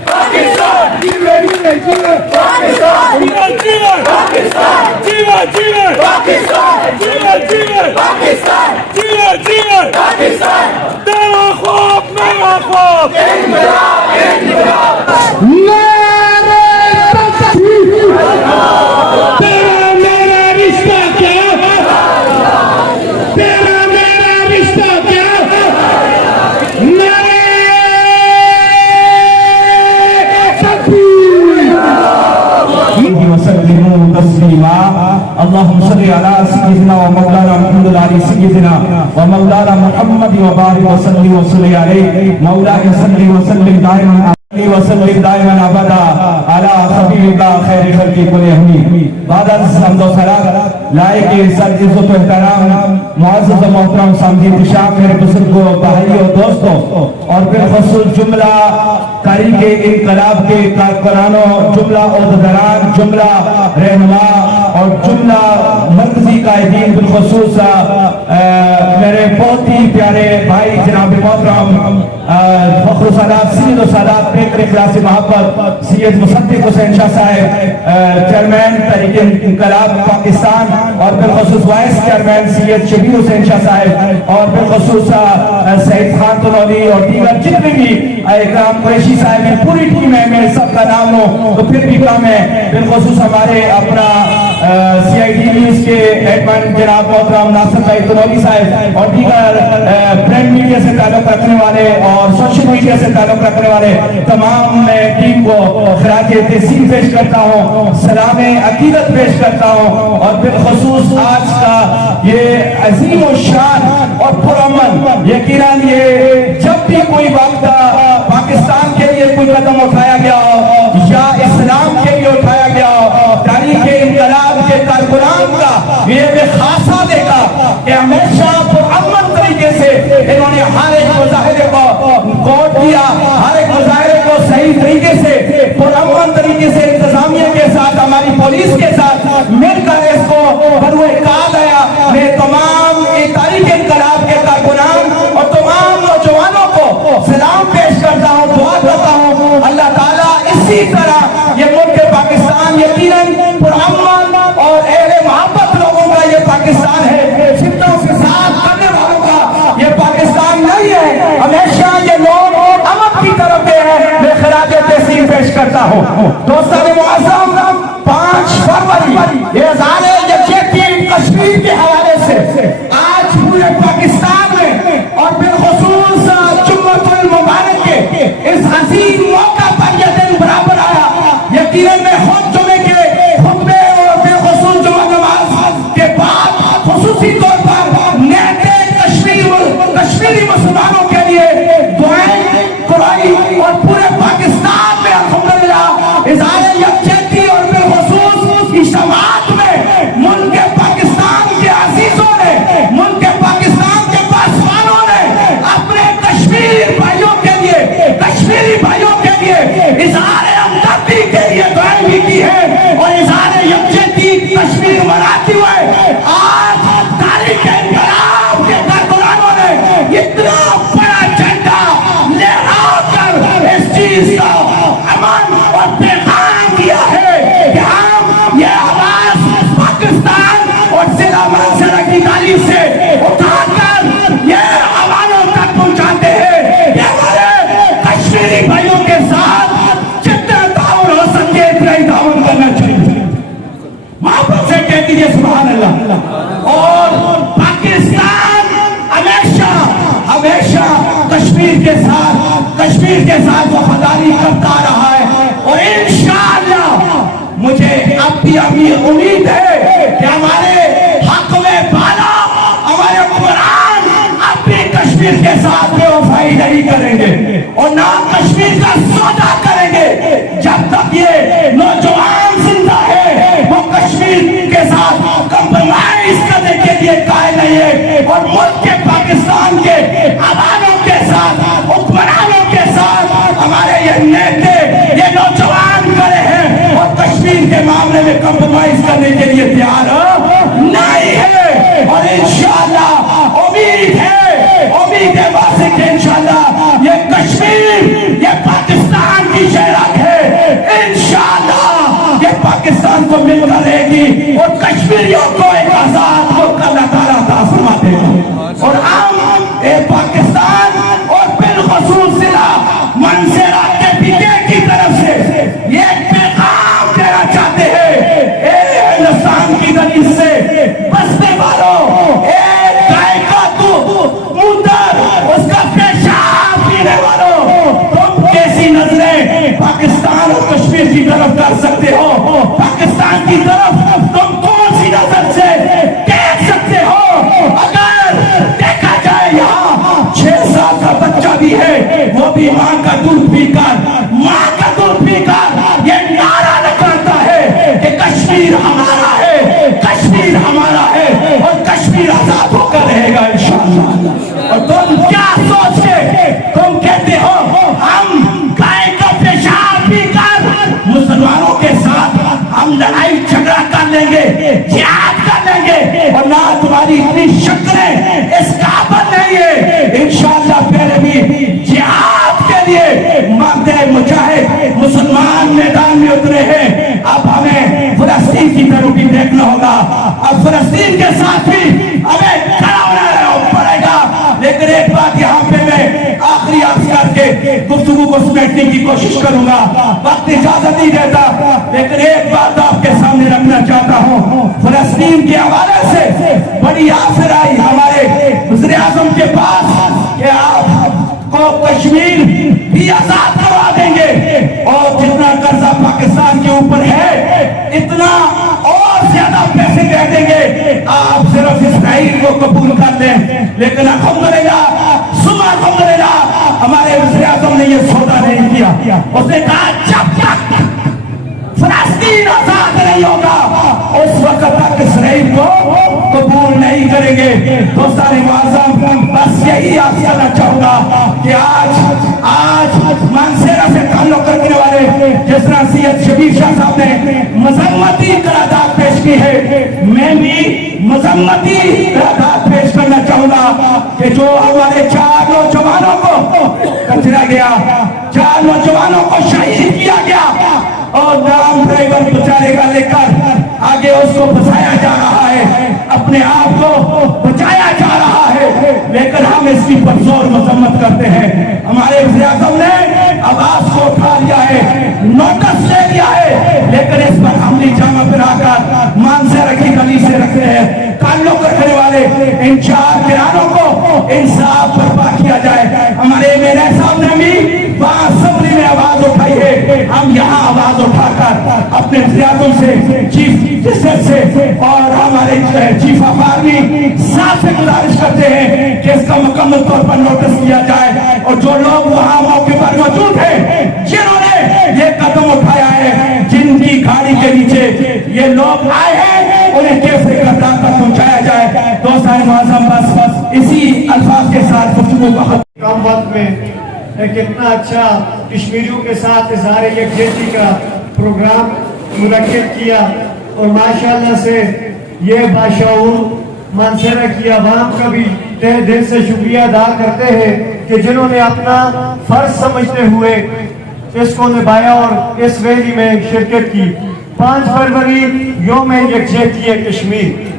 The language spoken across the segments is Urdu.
Pakistan! Jive, jive, jive! Pakistan! Jive, jive! Pakistan! Jive, jive! Pakistan! Jive, jive! Pakistan! Jive, jive! Pakistan! Tera khwab, mera khwab! Inqilab, inqilab! Nare takbir! Tera mera rishta kya? Tera mera rishta kya? Nare وسلموا تسليما اللهم صل على سيدنا ومولانا محمد وعلى سيدنا ومولانا محمد وبارك وسلم وصل عليه مولاي صل وسلم دائما وسلم دائما ابدا على حبيبك خير خلق كلهم بعد الحمد والصلاه لائق سر عزت و احترام معزز و محترم سامعین احتشام میرے بزرگوں بھائیوں دوستوں اور بالخصوص جملہ تاریخ انقلاب کے کارکنانوں جملہ عہدیداران جملہ رہنما اور جملہ مرکزی قائدین بالخصوص میرے بہت ہی پیارے بھائی جناب محترم فخر السادات سید السادات پیکر اخلاص محبت سید مصدق حسین شاہ صاحب چیئرمین تحریک انقلاب پاکستان اور بالخصوص وائس چیئرمین سید شبیر حسین شاہ صاحب اور بالخصوص سعید خان تنولی اور دیگر جتنے بھی اکرام قریشی صاحب ہیں پوری ٹیم ہے میں سب کا نام لوں تو پھر بھی کام ہے بالخصوص ہمارے اپنا سی آئی ڈی نیوز کے ایڈمن جناب محترم ناصر بھائی تنولی صاحب اور دیگر پرنٹ میڈیا سے تعلق رکھنے والے اور سوشل میڈیا سے تعلق رکھنے والے تمام میں ٹیم کو خراج تحسین پیش کرتا ہوں سلام عقیدت پیش کرتا ہوں اور بالخصوص آج کا یہ عظیم و شان اور پرامن یقیناً یہ جب بھی کوئی وقت پاکستان کے لیے کوئی قدم اٹھایا گیا ہو یا اسلام کے لیے اٹھایا گیا ہو تاریخ انقلاب کے کارکنان کا یہ بے خاصہ دیکھا کہ ہمیشہ پرامن طریقے سے انہوں نے ہر ایک مظاہرے کو کوٹ کیا ہر ایک مظاہرے کو صحیح طریقے سے پرامن طریقے سے انتظامیہ کے ساتھ ہماری پولیس کے ساتھ مل کر اس کو بروئے کال آیا میں تمام تاریخ انقلاب کے کارکنان اور تمام نوجوانوں کو سلام پیش کرتا ہوں دعا کرتا ہوں اللہ تعالیٰ اسی طرح یہ ملک پاکستان یقیناً پرامن اور اہل محبت لوگوں کا یہ پاکستان ہے فتنوں کے ساتھ کرنے والوں کا یہ پاکستان نہیں ہے ہمیشہ یہ لوگ امن کی طرف ہیں میں خراج تحسین پیش کرتا ہوں دوستان معظم 5 فروری یہ اظہار یکجہتی کشمیر کے حوالے سے آج پورے پاکستان میں اور بالخصوص جمعۃ المبارک کے اس عظیم موقع پر یہ دن برابر آیا یقیناً میں خود جمعے کے خطبے اور بالخصوص جمعہ نماز کے بعد خصوصی طور پر نہتے کشمیری مسلمانوں کے لیے دعائیں قرائی اور پورے پاکستان میں الحمدللہ اظہار یکجہتی اور بالخصوص اجتماعات میں ملک پاکستان کے عزیزوں نے ملک پاکستان کے پاسبانوں نے اپنے کشمیر بھائیوں کے لیے کشمیری بھائیوں کے لیے اظہار ہمدردی کے لیے دعائیں بھی کی ہے اور اظہار یکجہتی کشمیر مناتی ہوئے آج تاریخ انقلاب کے کارکنانوں نے اتنا بڑا جھنڈا لہرا کر اس چیز کا امن اور پیغام دیا ہے کہ ہم یہ آواز پاکستان اور ضلع منصورہ کی تعریف سے اٹھا کر یہ عواموں تک پہنچاتے ہیں کہ ہمارے کشمیری بھائیوں کے ساتھ جتنا تعاون ہو سکے اتنا ہی تعاون کرنا چاہیے محبت سے کہہ دیجیے سبحان اللہ اور پاکستان ہمیشہ کشمیر کے ساتھ وفاداری کرتا رہا ہے اور انشاءاللہ مجھے اب بھی امید ہے کہ ہمارے حق میں بالا ہمارے حکمران اب بھی کشمیر کے ساتھ بے وفائی نہیں کریں گے اور نہ کشمیر کا سودا کریں گے جب تک یہ نوجوان زندہ ہے وہ کشمیر کے ساتھ کمپرومائز کرنے کے لیے قائل نہیں ہے اور ملک کے پاکستان کے عواموں کے ساتھ حکمرانوں کے ساتھ ہمارے یہ نیتے یہ نوجوان کھڑے ہیں اور کشمیر کے معاملے میں کمپرومائز کرنے کے لیے تیار نہیں ہے اور انشاءاللہ امید ہے واسع کہ انشاءاللہ یہ کشمیر یہ پاکستان کی شہر پاکستان کو مل کر رہے گی اور کشمیریوں کو ایک آزاد ملک اللہ تعالیٰ عطا فرما دے گا، اور ہم ایک پاکستان اور بالخصوص ضلع منصورہ کے پیٹے کی طرف سے یہ پیغام دینا چاہتے ہیں، اے ہندوستان کی زمین سے بسنے والوں، ایک گائے کا دودھ موتر اس کا پیشاب پینے والوں، تم کیسی نظریں پاکستان اور کشمیر کی طرف کر سکتے ہو؟ پاکستان کی طرف تم کون سی نظر سے دیکھ سکتے ہو؟ اگر دیکھا جائے یہاں 6 سال کا بچہ بھی ہے، وہ بھی ماں کا دودھ پی کر یہ نعرہ لگاتا ہے کہ کشمیر ہمارا ہے، کشمیر ہمارا ہے، اور کشمیر آزاد ہو کر رہے گا انشاءاللہ۔ اور تم کیا سوچ کے تم کہتے ہو ہم گائے کا پیشاب پی کر مسلمانوں کے ساتھ ہم لڑائی جھگڑا کر لیں گے، جہاد کر لیں گے، اور نہ تمہاری اتنی شکلیں اس قابل نہیں ہے۔ انشاءاللہ پہلے بھی جہاد کے لیے مرد مجاہد مسلمان میدان میں اترے ہیں، اب ہمیں فلسطین کی طرف بھی دیکھنا ہوگا، اب فلسطین کے ساتھ بھی ہمیں کھڑا ہونا پڑے گا۔ لیکن ایک بات یہاں پہ میں آخری عرض کر کے گفتگو کو سمیٹنے کی کوشش کروں گا، وقت اجازت نہیں دیتا، لیکن ایک بات آپ کے سامنے رکھنا چاہتا ہوں۔ فلسطین کے حوالے سے بڑی آفر آئی ہمارے وزیر اعظم کے پاس کہ آپ کو کشمیر بھی آزاد کروا دیں گے، اور جتنا قرضہ پاکستان کے اوپر ہے اتنا اور زیادہ پیسے دے دیں گے، آپ صرف اسرائیل کو قبول کر لیں۔ لیکن الحمدللہ ثم الحمدللہ ہمارے وزیر اعظم نے یہ سودا نہیں کیا، اس نے کہا جب تک فلسطین آزاد نہیں ہوگا اس وقت تک اسرائیل کو قبول نہیں کریں گے۔ دوستان معظم، بس یہی عرض کرنا چاہوں گا کہ آج منصورہ سے تعلق رکھنے والے جس طرح سید شبیر شاہ صاحب نے مذمتی قرارداد پیش کی ہے، میں بھی مذمتی قرارداد پیش کرنا چاہوں گا کہ جو ہمارے 4 نوجوانوں کو کچرا گیا، 4 نوجوانوں کو شہید کیا گیا، اور نام ڈرائیور بچارے گا لے کر آگے اس کو بچایا جا رہا ہے، اپنے آپ کو بچایا جا رہا ہے، لیکن ہم اس کی پرزور مذمت کرتے ہیں۔ ہمارے وزیر اعظم نے آواز کو اٹھا لیا ہے، نوٹس لے لیا ہے، لیکن اس پر عملی جامہ پہنا کر منصورہ کی گلی سے رکھتے ہیں۔ تعلق رکھنے والے ان 4 گرانوں کو انصاف برپا کیا جائے۔ ہمارے ایم صاحب نے بھی وہاں اسمبلی میں آواز اٹھائی ہے، ہم یہاں آواز اٹھا کر اپنے وزیر اعظم سے، چیف جسٹس سے اور ہمارے چیف آف آرمی صاحب سے گزارش کرتے ہیں کہ اس کا مکمل طور پر نوٹس لیا جائے، اور جو لوگ وہاں موقع پر موجود ہیں جنہوں نے یہ قدم اٹھایا ہے، جن کی گاڑی کے نیچے یہ لوگ آئے ہیں، انہیں کیسے قرار پر پہنچایا جائے۔ دوستان معظم، بس اسی الفاظ کے ساتھ گفتگو کا ختم۔ کم وقت میں ایک اتنا اچھا کشمیریوں کے ساتھ اظہار یکجہتی کا پروگرام منعقد کیا، اور ماشاءاللہ سے یہ باشعور منصورہ کی عوام کا بھی تہ دل سے شکریہ ادا کرتے ہیں کہ جنہوں نے اپنا فرض سمجھتے ہوئے اس کو نبھایا اور اس ریلی میں شرکت کی۔ 5 فروری یوم یکجہتی کشمیر،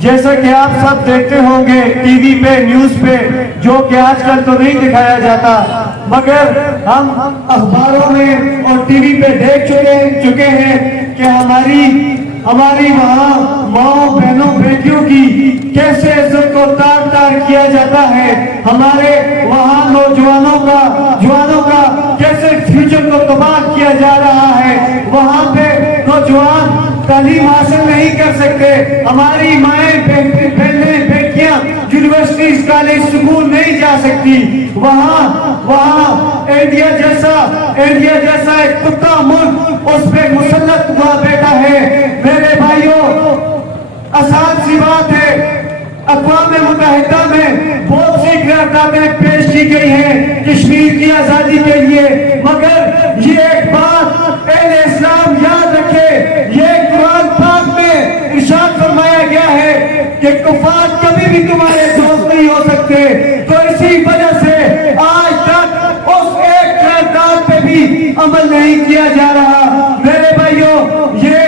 جیسا کہ آپ سب دیکھتے ہوں گے ٹی وی پہ، نیوز پہ، جو کہ آج کل تو نہیں دکھایا جاتا، مگر ہم اخباروں میں اور ٹی وی پہ دیکھ چکے ہیں کہ ہماری وہاں ماں بہنوں بیٹیوں کی کیسے عزت کو تار تار کیا جاتا ہے، ہمارے وہاں نوجوانوں کا کیسے فیوچر کو تباہ کیا جا رہا ہے، وہاں پہ نوجوان تعلیم حاصل نہیں کر سکتے، ہماری مائیں بہنیں بیٹیاں یونیورسٹیز کالج سکول نہیں جا سکتی، وہاں انڈیا جیسا ایک کتا ملک اس پہ مسلط ہوا بیٹا ہے۔ میرے بھائیوں، آسان سی بات ہے، اقوام متحدہ میں بہت سی قراردادیں پیش کی گئی ہیں کشمیر کی آزادی کے لیے، مگر یہ ایک بات اہل اسلام یاد رکھے، یہ قرآن پاک میں ارشاد فرمایا گیا ہے کہ کفار کبھی بھی تمہارے دوست نہیں ہو سکتے، تو اسی وجہ سے آج تک اس ایک قرارداد پہ بھی عمل نہیں کیا جا رہا۔ میرے بھائیوں، یہ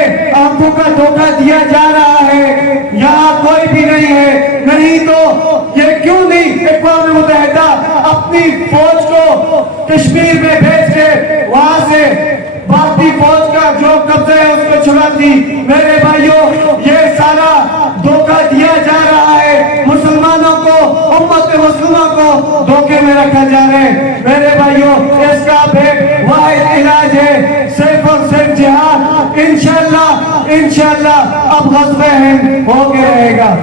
کشمیر میں بھیج کے وہاں سے بھارتی فوج کا جو قبضہ ہے اس کو چھڑا دی. میرے بھائیوں یہ سارا دھوکہ دیا جا رہا ہے مسلمانوں کو, امت مسلمہ کو دھوکے میں رکھا جا رہا ہے. میرے بھائیوں اس کا ایک واحد علاج ہے صرف اور صرف جہاد. انشاءاللہ اب غزوہ ہند ہو کے رہے گا.